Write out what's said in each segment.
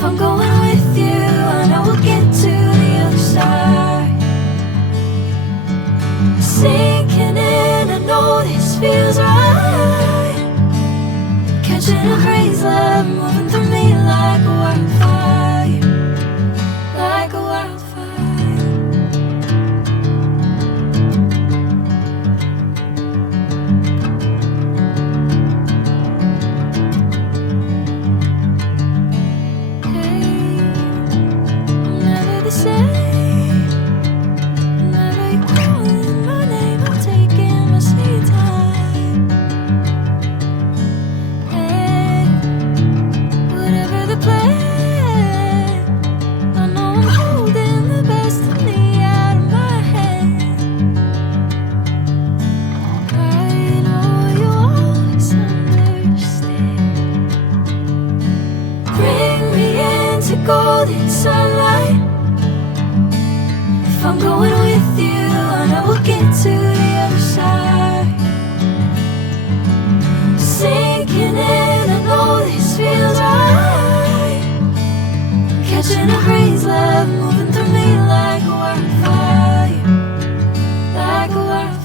If I'm going with you, I know we'll get to the other side. Sinking in, I know this feels right. Catching a crazy love, moving through me like a wildfire, like a wildfire. Golden sunlight. If I'm going with you, I know we'll get to the other side. Sinking in, I know this feels right. Catching a crazy love, moving through me like a wildfire, like a wildfire.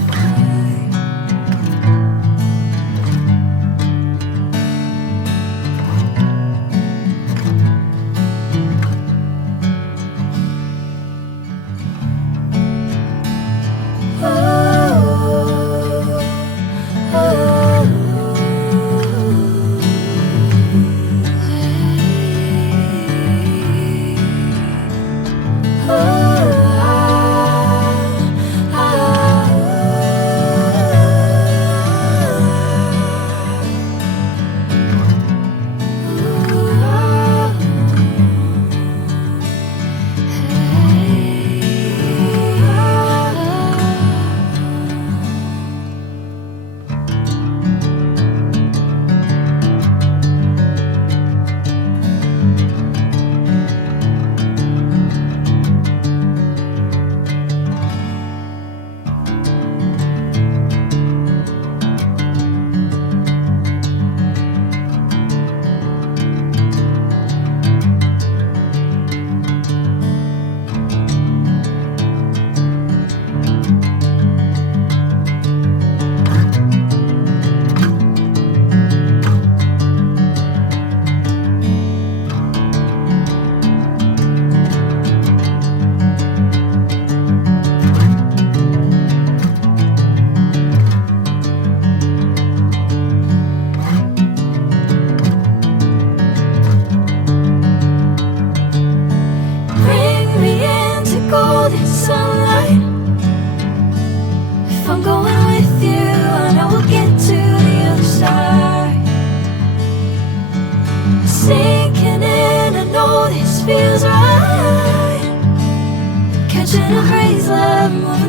Sunlight. If I'm going with you, I know we'll get to the other side. Sinking in, I know this feels right. Catching a crazy love, moving